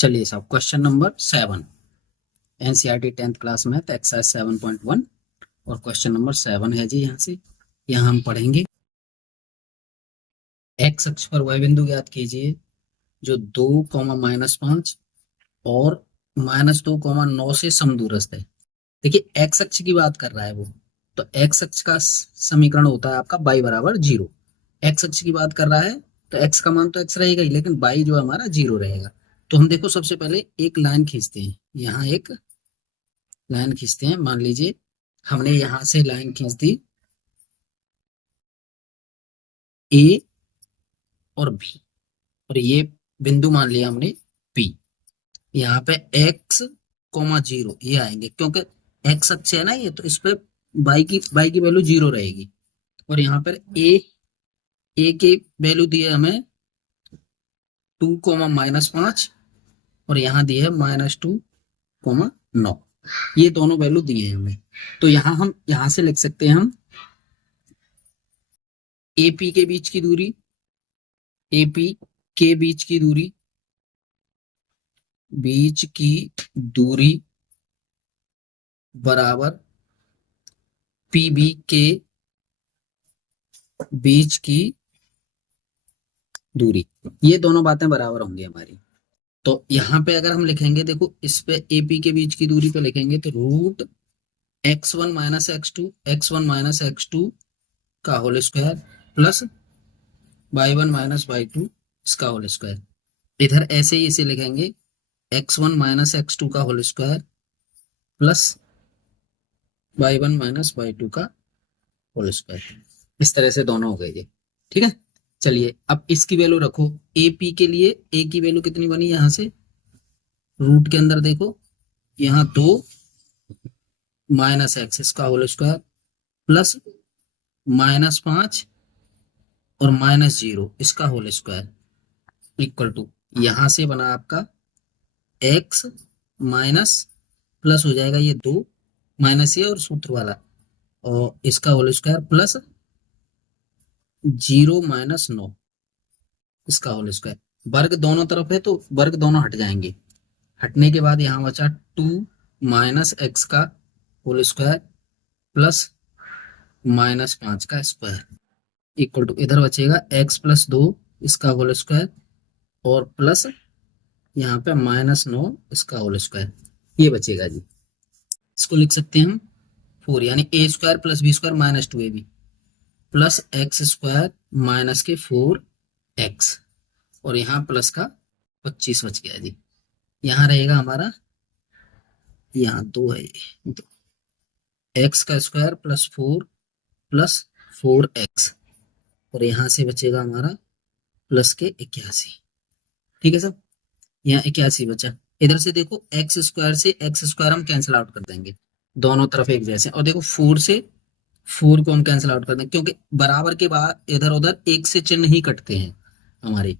चलिए साहब, question number 7, NCERT 10th class math exercise 7.1 और क्वेश्चन नंबर 7 है जी। यहाँ हम पढ़ेंगे एक्स अक्ष पर वह बिंदु ज्ञात कीजिए जो 2, -5 और -2, 9 से समदूरस्थ है। देखिए एक्स अक्ष की बात कर रहा है वो, तो एक्स अक्ष का समीकरण होता है आपका y बराबर 0। एक्स अक्ष की बात कर रहा है तो एक्स का मान तो एक्स रहेगा ही, लेकिन y जो है हमारा 0 रहेगा। तो हम देखो सबसे पहले एक लाइन खींचते हैं, यहाँ एक लाइन खींचते हैं। मान लीजिए हमने यहां से लाइन खींच दी ए और बी, और ये बिंदु मान लिया हमने पी। यहाँ पे x, 0 ये आएंगे, क्योंकि एक्स अक्ष है ना ये, तो इस पे y की वैल्यू 0 रहेगी। और यहाँ पर ए की वैल्यू दी है हमें 2, -5 और यहाँ दी है -2, 9। ये दोनों वैल्यू दिए हैं हमें। तो हम यहाँ से लिख सकते हैं हम एपी के बीच की दूरी, एपी के बीच की दूरी बराबर पीबी के बीच की दूरी। ये दोनों बातें बराबर होंगी हमारी। तो यहाँ पे अगर हम लिखेंगे, देखो इस पे एपी के बीच की दूरी पे लिखेंगे तो √x1 - x2 का whole square plus y1 - y2 इसका होल स्क्वायर। इधर ऐसे ही इसे लिखेंगे x1 - x2 का whole square plus y1 - y2 का होल स्क्वायर। इस तरह से दोनों हो गए ये, ठीक है। चलिए अब इसकी वैल्यू रखो। ए पी के लिए ए की वैल्यू कितनी बनी, यहां से रूट के अंदर देखो, यहाँ 2 - x इसका होल स्क्वायर प्लस -5 और -0 इसका होल स्क्वायर इक्वल टू, यहां से बना आपका x माइनस प्लस हो जाएगा ये 2 माइनस ये और सूत्र वाला, और इसका होल स्क्वायर प्लस 0 - 9 इसका होल स्क्वायर। वर्ग दोनों तरफ है तो वर्ग दोनों हट जाएंगे। हटने के बाद यहाँ बचा 2 - x का होल स्क्वायर प्लस -5 का स्क्वायर इक्वल टू, इधर बचेगा x + 2 इसका होल स्क्वायर और प्लस यहाँ पे -9 इसका होल स्क्वायर, ये बचेगा जी। इसको लिख सकते हैं हम 4, यानी a² + b² -2ab plus x² minus के 4x और यहाँ प्लस का 25 बच गया जी। यहाँ रहेगा हमारा, यहाँ 2 है, x का स्क्वायर प्लस 4 प्लस 4x और यहाँ से बचेगा हमारा प्लस के 81। ठीक है सब, यहाँ 81 बचा। इधर से देखो x² से x² हम कैंसिल आउट कर देंगे, दोनों तरफ एक जैसे। और देखो 4 से 4 को हम कैंसिल आउट कर देंगे, क्योंकि बराबर के बाद इधर उधर एक से चिन्ह ही कटते हैं हमारे।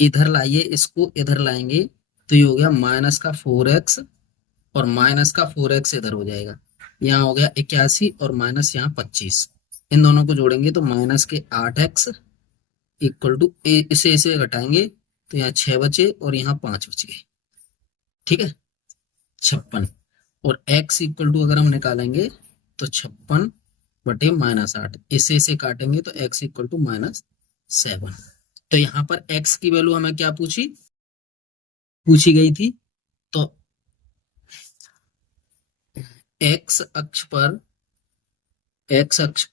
इधर लाइए, इसको इधर लाएंगे तो ये हो गया -4x और -4x इधर हो जाएगा, यहाँ हो गया 81 और माइनस यहाँ 25। इन दोनों को जोड़ेंगे तो -8x इक्वल टू, इसे घटाएंगे तो यहाँ 6 बचे और यहाँ 5 बच गए, ठीक है, 56। और x इक्वल टू अगर हम निकालेंगे तो 56/-8, इसे काटेंगे तो x इक्वल टू -7। तो यहाँ पर x की वैल्यू हमें क्या पूछी गई थी, तो x अक्ष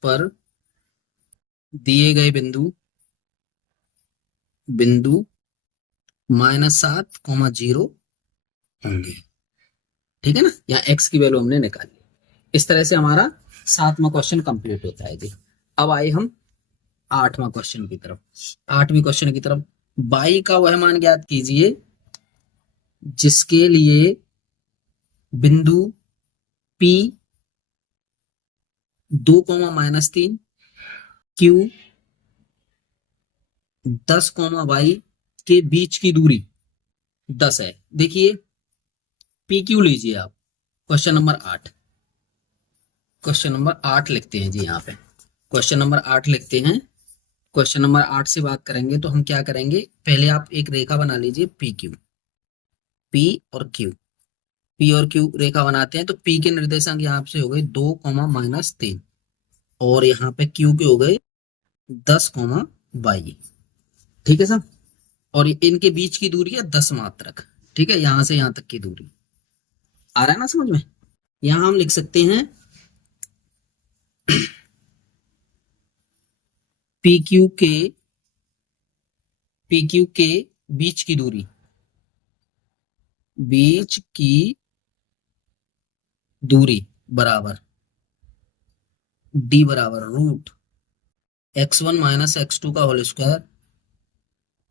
पर दिए गए बिंदु -7, 0 होंगे, ठीक है ना। यहाँ x की वैल्यू हमने निकाली। इस तरह से हमारा 7वां क्वेश्चन कंप्लीट होता है जी। अब आए हम 8वां क्वेश्चन की तरफ। 8वें क्वेश्चन की तरफ, y का वह मान ज्ञात कीजिए जिसके लिए बिंदु P 2, -3 Q 10, y के बीच की दूरी 10 है। देखिए PQ लीजिए आप, क्वेश्चन नंबर 8 लिखते हैं जी। यहाँ पे क्वेश्चन नंबर 8 लिखते हैं। क्वेश्चन नंबर 8 से बात करेंगे तो हम क्या करेंगे, पहले आप एक रेखा बना लीजिए PQ। पी और क्यू, पी और क्यू रेखा बनाते हैं तो पी के निर्देशांक यहाँ से हो गए 2, -3 और यहाँ पे क्यू के हो गए 10, 22। ठीक है साहब, और इनके बीच की दूरी है 10 मात्रक। ठीक है, यहां से यहां तक की दूरी आ रहा है ना समझ में। यहां हम लिख सकते हैं पी क्यू के बीच की दूरी, बीच की दूरी बराबर डी बराबर रूट x1 - x2 का whole square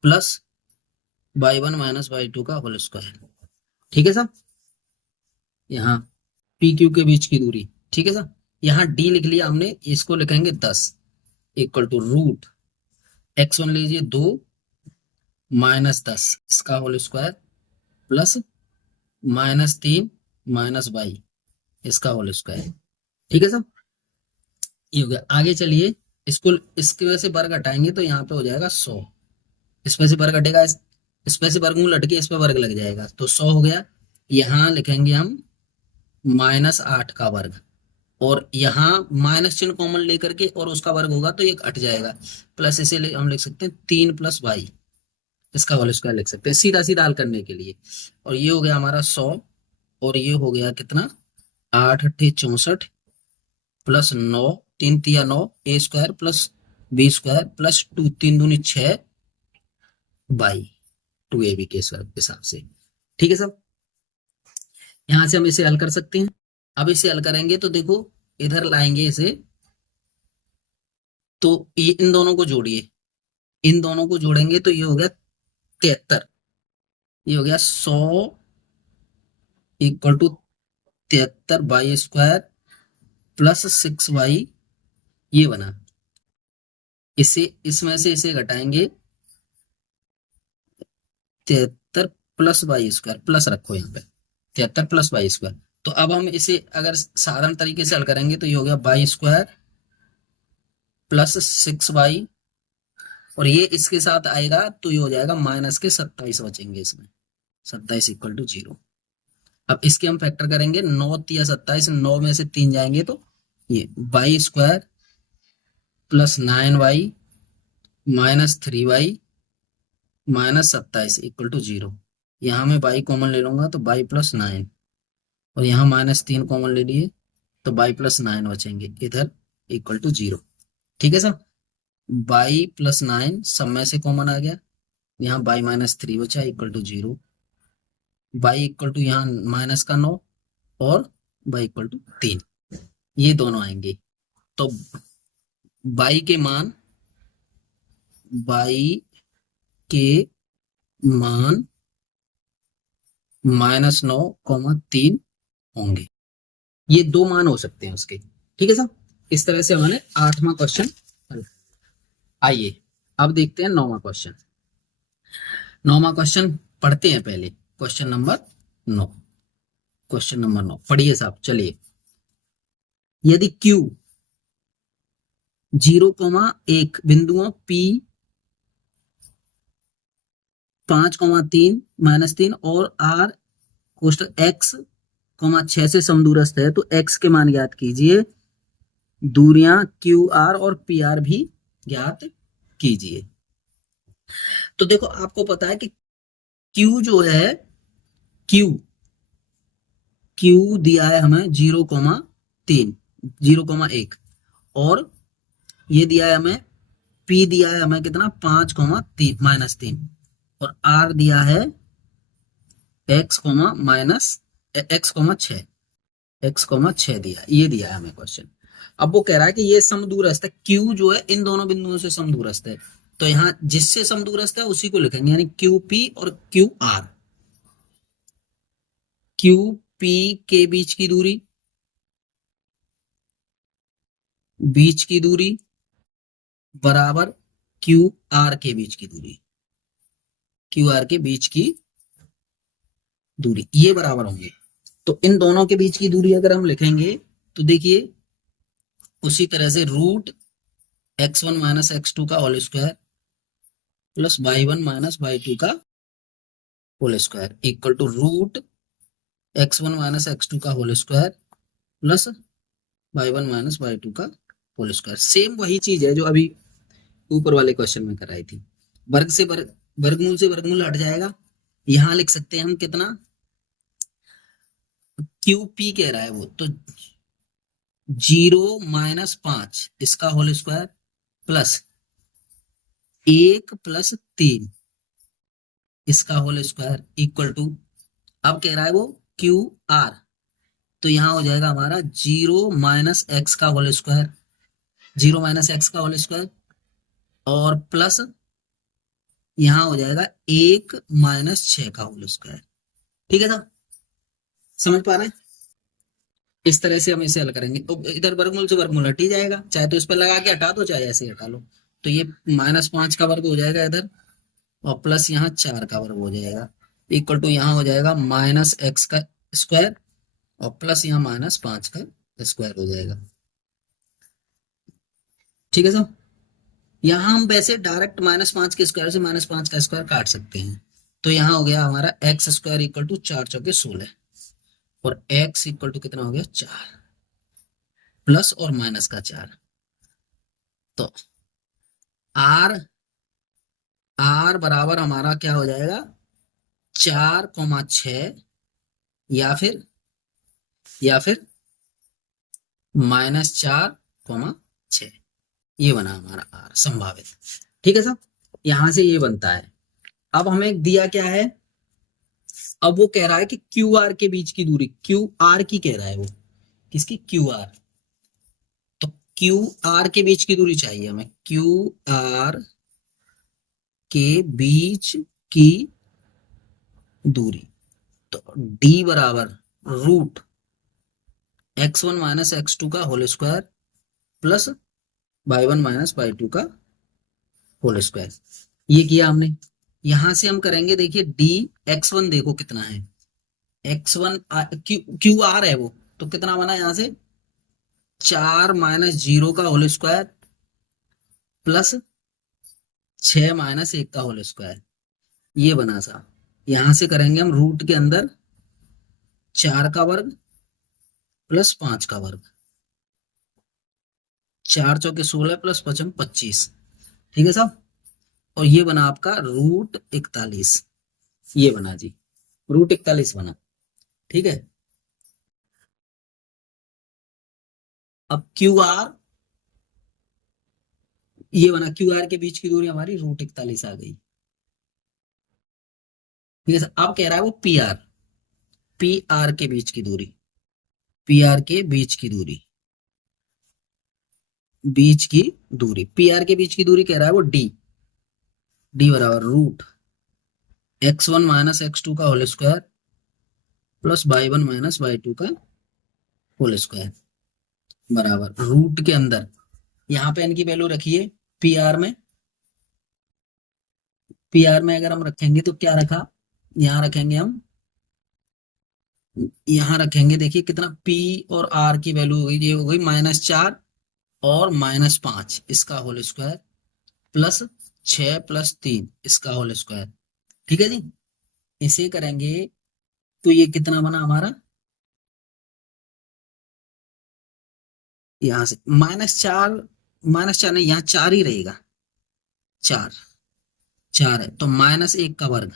plus y1 - y2 का होल स्क्वायर। ठीक है साहब, यहाँ पी क्यू के बीच की दूरी। ठीक है साहब, यहाँ डी लिख लिया हमने, इसको लिखेंगे 10 इक्वल टू रूट x1 लीजिए 2 -10 इसका होल स्क्वायर प्लस -3 -y इसका होल स्क्वायर। ठीक है साहब, ये हो गया। आगे चलिए, इसको इसकी वजह से वर्ग हटाएंगे तो यहाँ पे हो जाएगा 100, इसमें से वर्ग हटेगा, इसमें से वर्गमूल हट के इस पे वर्ग लग जाएगा तो 100 हो गया। यहाँ लिखेंगे हम -8 का वर्ग, और यहाँ माइनस चिन्ह कॉमन लेकर के और उसका वर्ग होगा तो ये हट जाएगा, प्लस इसे हम लिख सकते हैं 3 + y इसका होल स्क्वायर लिख सकते हैं सीधा सीधा हल करने के लिए। और ये हो गया हमारा 100, और ये हो गया कितना 8 8 64 प्लस 9 3 तिया 9 a square plus b square plus 2 3 दूनी 6 बाई 2ab के हिसाब से। ठीक है सब, यहां से हम इसे हल कर सकते हैं। अब इसे हल करेंगे तो देखो इधर लाएंगे इसे, तो ये इन दोनों को जोड़िए, इन दोनों को जोड़ेंगे तो ये हो गया 73, ये हो गया 100 equal to 73 y square plus 6y, ये बना। इसे इसमें से इसे घटाएंगे 73 प्लस वाई स्क्वायर, प्लस रखो यहाँ पे 73 प्लस वाई स्क्वायर। तो अब हम इसे अगर साधारण तरीके से हल करेंगे तो ये हो गया वाई स्क्वायर प्लस 6y, और ये इसके साथ आएगा तो ये हो जाएगा माइनस के 27 बचेंगे इसमें, 27 इक्वल टू 0। अब इसके हम फैक्टर करेंगे, 9 तिया 27, 9 में से 3 जाएंगे तो ये y square plus 9y minus 3y minus 27 equal to 0। यहाँ मैं y कॉमन ले लूंगा तो y प्लस 9, और यहाँ -3 कॉमन ले लिए तो y प्लस 9 बचेंगे इधर इक्वल टू 0। ठीक है सर, y प्लस 9 सब में से कॉमन आ गया, यहाँ y -3 बचा equal to 0, y equal to यहाँ माइनस का 9 और y इक्वल टू 3, ये दोनों आएंगे। तो y के मान -9, 3 होंगे, ये दो मान हो सकते हैं उसके। ठीक है साहब, इस तरह से हमने 8वां क्वेश्चन। आइए अब देखते हैं 9वां क्वेश्चन। 9वां क्वेश्चन पढ़ते हैं पहले, क्वेश्चन नंबर 9। क्वेश्चन नंबर 9 पढ़िए साहब, चलिए। यदि Q 0,1 बिंदुओं P 5,3 -3 और R कोष्टक X, 6 से समदूरस्थ है तो X के मान ज्ञात कीजिए, दूरियां QR और PR भी ज्ञात कीजिए। तो देखो आपको पता है कि Q जो है, Q दिया है हमें 0,3 0,1, और ये दिया है हमें P दिया है हमें कितना 5,3 -3, और R दिया है x, x,6 दिया, ये दिया है हमें क्वेश्चन। अब वो कह रहा है कि ये समदूरस्थ है, Q जो है इन दोनों बिंदुओं से समदूरस्थ है, तो यहाँ जिससे समदूरस्थ है उसी को लिखेंगे, यानी QP और QR। QP के बीच की दूरी बराबर QR के बीच की दूरी, QR के बीच की दूरी, ये बराबर होंगे। तो इन दोनों के बीच की दूरी अगर हम लिखेंगे तो देखिए उसी तरह से रूट x1 - x2 का whole square plus y1 - y2 का whole square equal to root x1 minus x2 का whole square plus y1 minus y2 का होल स्क्वायर। सेम वही चीज है जो अभी ऊपर वाले क्वेश्चन में कराई थी। वर्ग से वर्गमूल से वर्गमूल हट जाएगा। यहां लिख सकते हैं हम कितना, क्यू पी कह रहा है वो, तो 0 - 5 इसका होल स्क्वायर प्लस 1 + 3 इसका होल स्क्वायर इक्वल टू, अब कह रहा है वो क्यू आर, तो यहां हो जाएगा हमारा 0 - x का होल स्क्वायर, 0 - x का होल स्क्वायर और प्लस यहां हो जाएगा 1 - 6 का होल स्क्वायर। ठीक है साहब, समझ पा रहे हैं? इस तरह से हम इसे हल करेंगे। तो इधर वर्गमूल से वर्गमूल हट ही जाएगा, चाहे तो इस पर लगा के हटा दो चाहे ऐसे ही हटा लो। तो ये -5 का वर्ग हो जाएगा इधर और प्लस यहाँ 4 का वर्ग हो जाएगा इक्वल टू यहाँ हो जाएगा -x का स्क्वायर और प्लस यहाँ -5 का स्क्वायर हो जाएगा। ठीक है साहब, यहाँ हम वैसे डायरेक्ट -5 के स्क्वायर से -5 का स्क्वायर काट सकते हैं। तो यहाँ हो गया हमारा x स्क्वायर इक्वल टू 4 चौके 16 और x इक्वल टू कितना हो गया 4 प्लस और माइनस का 4। तो r बराबर हमारा क्या हो जाएगा 4, 6 या फिर -4, 6 ये बना हमारा r संभावित। ठीक है साहब, यहां से ये बनता है। अब हमें दिया क्या है, अब वो कह रहा है कि क्यू आर के बीच की दूरी, क्यू आर की कह रहा है वो, किसकी, क्यू आर। तो क्यू आर के बीच की दूरी चाहिए हमें, क्यू आर के बीच की दूरी। तो d बराबर रूट x1 माइनस x2 का whole square plus y1 minus y2 का होल स्क्वायर, ये किया हमने। यहां से हम करेंगे, देखिए d x1 देखो कितना है, x1 क्यू आर है वो, तो कितना बना यहां से 4 - 0 का होल स्क्वायर प्लस 6 - 1 का होल स्क्वायर, ये बना सा। यहां से करेंगे हम रूट के अंदर 4 का वर्ग प्लस 5 का वर्ग, 4 चौके 16 प्लस 5 25। ठीक है साहब, और ये बना आपका √41, ये बना जी √41 बना। ठीक है, अब क्यू आर, ये बना क्यू आर के बीच की दूरी हमारी √41 आ गई। ठीक है सर, अब कह रहा है वो पी आर के बीच की दूरी, पी आर के बीच की दूरी, पी आर के बीच की दूरी कह रहा है वो डी बराबर रूट x1 माइनस x2 का whole square plus y1 minus y2 का होल स्क्वायर बराबर रूट के अंदर, यहाँ पे n की वैल्यू रखिए पी आर में अगर हम रखेंगे तो क्या रखा, यहाँ रखेंगे हम, यहाँ रखेंगे, देखिए कितना p और r की वैल्यू हो गई, ये हो गई -4 और -5 इसका होल स्क्वायर प्लस 6 + 3 इसका होल स्क्वायर। ठीक है जी, इसे करेंगे तो ये कितना बना हमारा, यहां से -4 नहीं, यहाँ 4 ही रहेगा, 4 है तो -1 का वर्ग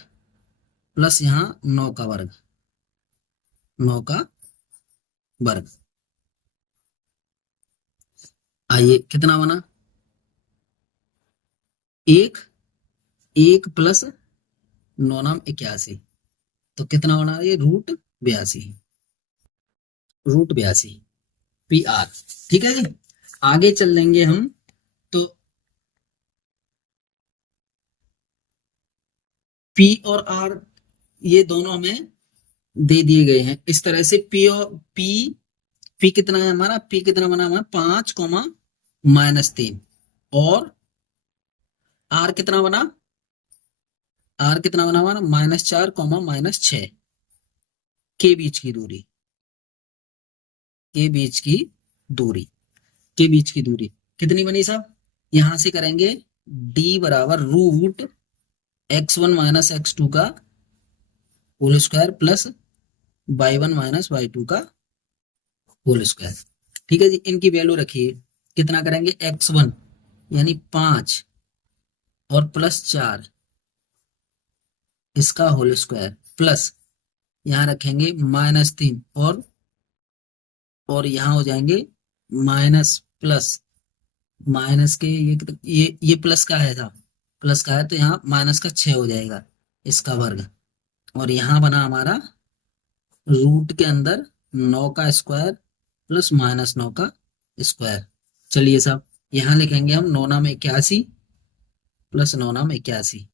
प्लस यहाँ 9 का वर्ग, 9 का वर्ग, आइए कितना बना, 1 प्लस 9 × 81, तो कितना बना ये √82 पी आर। ठीक है जी, आगे चल लेंगे हम। तो पी और आर ये दोनों हमें दे दिए गए हैं, इस तरह से पी कितना है हमारा, पी कितना बना हमारा 5, और आर कितना बना हमारा -4, -6 के बीच की दूरी, के बीच की दूरी, के बीच की दूरी कितनी बनी साहब, यहां से करेंगे d बराबर रूट x1 माइनस x2 का whole square plus y1 minus y2 का होल स्क्वायर। ठीक है जी, इनकी वैल्यू रखिए, कितना करेंगे x1 यानी 5 और प्लस 4 इसका होल स्क्वायर प्लस यहाँ रखेंगे -3 और यहाँ हो जाएंगे माइनस प्लस माइनस के ये प्लस का है था, प्लस का है तो यहाँ माइनस का 6 हो जाएगा इसका वर्ग, और यहाँ बना हमारा रूट के अंदर 9 का स्क्वायर प्लस -9 का स्क्वायर। चलिए साहब यहाँ लिखेंगे हम 9 नाम 81 प्लस 9 नाम 81,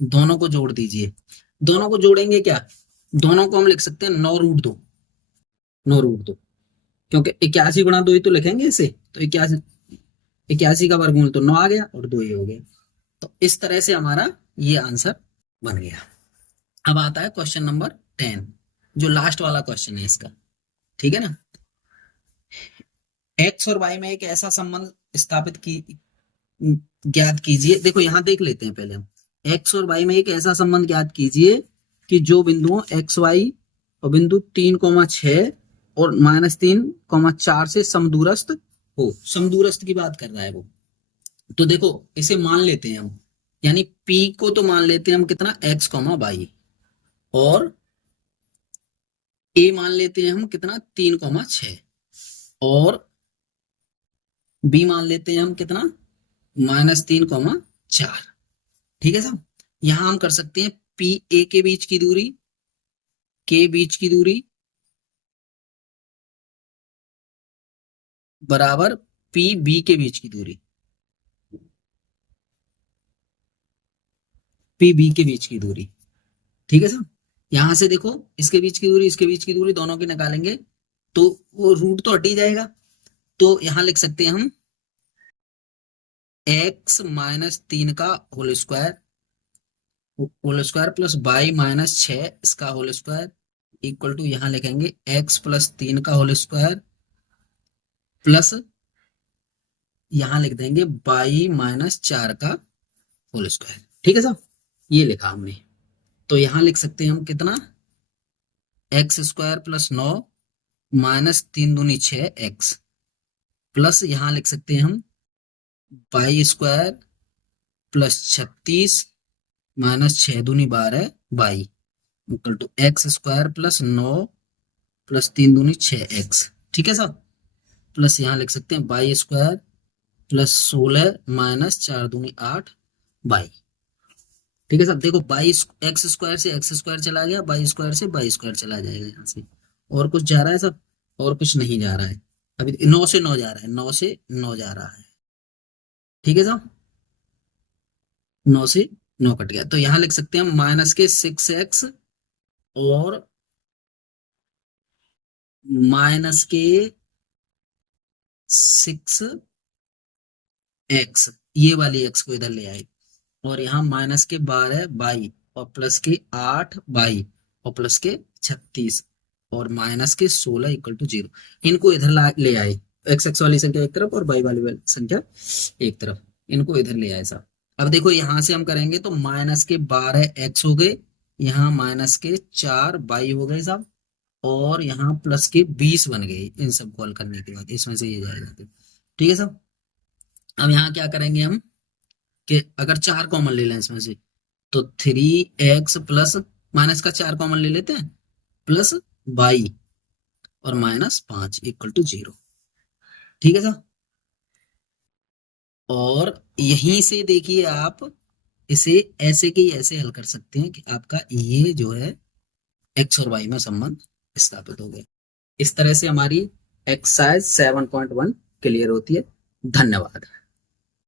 दोनों को जोड़ दीजिए। दोनों को जोड़ेंगे क्या, दोनों को हम लिख सकते हैं 9√2, 9√2, क्योंकि 81 गुणा 2 ही तो लिखेंगे इसे, तो 81 का वर्गमूल तो 9 आ गया और 2 ही हो गया। तो इस तरह से हमारा ये आंसर बन गया। अब आता है क्वेश्चन नंबर 10, जो लास्ट वाला क्वेश्चन है इसका। ठीक है ना, एक्स और वाई में एक ऐसा संबंध स्थापित की ज्ञात कीजिए। देखो यहां देख लेते हैं पहले हम, एक्स और वाई में एक ऐसा संबंध ज्ञात कीजिए कि जो बिंदुओं एक्स वाई और बिंदु 3,6 और -3,4 से समदूरस्थ हो। समदूरस्थ की बात कर रहा है वो। तो देखो इसे मान लेते हैं हम, यानी P को तो मान लेते हैं हम कितना x, y, और A मान लेते हैं हम कितना 3,6, और B मान लेते हैं हम कितना -3,4। ठीक है साहब, यहां हम कर सकते हैं P A के बीच की दूरी, के बीच की दूरी बराबर P B के बीच की दूरी, P B के बीच की दूरी। ठीक है साहब, यहां से देखो इसके बीच की दूरी, इसके बीच की दूरी दोनों की निकालेंगे तो वो रूट तो हट ही जाएगा। तो यहां लिख सकते हैं हम x -3 का होल स्क्वायर प्लस y -6 इसका होल स्क्वायर इक्वल टू, यहां लिखेंगे x + 3 का होल स्क्वायर प्लस यहां लिख देंगे y -4 का होल स्क्वायर। ठीक है साहब, ये लिखा हमने। तो यहां लिख सकते हैं हम कितना x² + 9 -3 दूनी 6x प्लस यहां लिख सकते हैं हम y² + 36 -6 दूनी 12 y इक्वल टू x² + 9 + 3 दूनी 6x। ठीक है साहब, प्लस यहां लिख सकते हैं y² + 16 -4 दूनी 8 y। ठीक है साहब, देखो x² से x² चला गया, y² से y² चला जाएगा यहाँ से, और कुछ जा रहा है सब, और कुछ नहीं जा रहा है। अभी 9 से 9 जा रहा है, 9 से 9 जा रहा है। ठीक है साहब, 9 से 9 कट गया, तो यहां लिख सकते हैं माइनस के 6x और माइनस के 6x, ये वाली x को इधर ले आए, और यहाँ माइनस के 12 बाई और प्लस के 8 बाई और प्लस के 36 और माइनस के 16 इक्वल टू 0। इनको इधर ले आए, x वाली संख्या एक तरफ और y वाली संख्या एक तरफ, इनको इधर ले आए साहब। अब देखो यहां से हम करेंगे तो माइनस के 12x हो गए, यहाँ माइनस के 4 बाई हो गए साहब, और यहाँ प्लस के 20 बन गए। इन सब कॉल करने के बाद इसमें से ये जाएगा। ठीक है साहब, अब यहाँ क्या करेंगे हम कि अगर 4 कॉमन ले लें इसमें से, तो 3x प्लस माइनस का 4 कॉमन ले लेते हैं प्लस y और -5 इक्वल टू 0। ठीक है साहब, और यहीं से देखिए आप इसे ऐसे के ऐसे हल कर सकते हैं कि आपका ये जो है x और y में संबंध स्थापित हो गया। इस तरह से हमारी एक्सरसाइज 7.1 क्लियर होती है। धन्यवाद।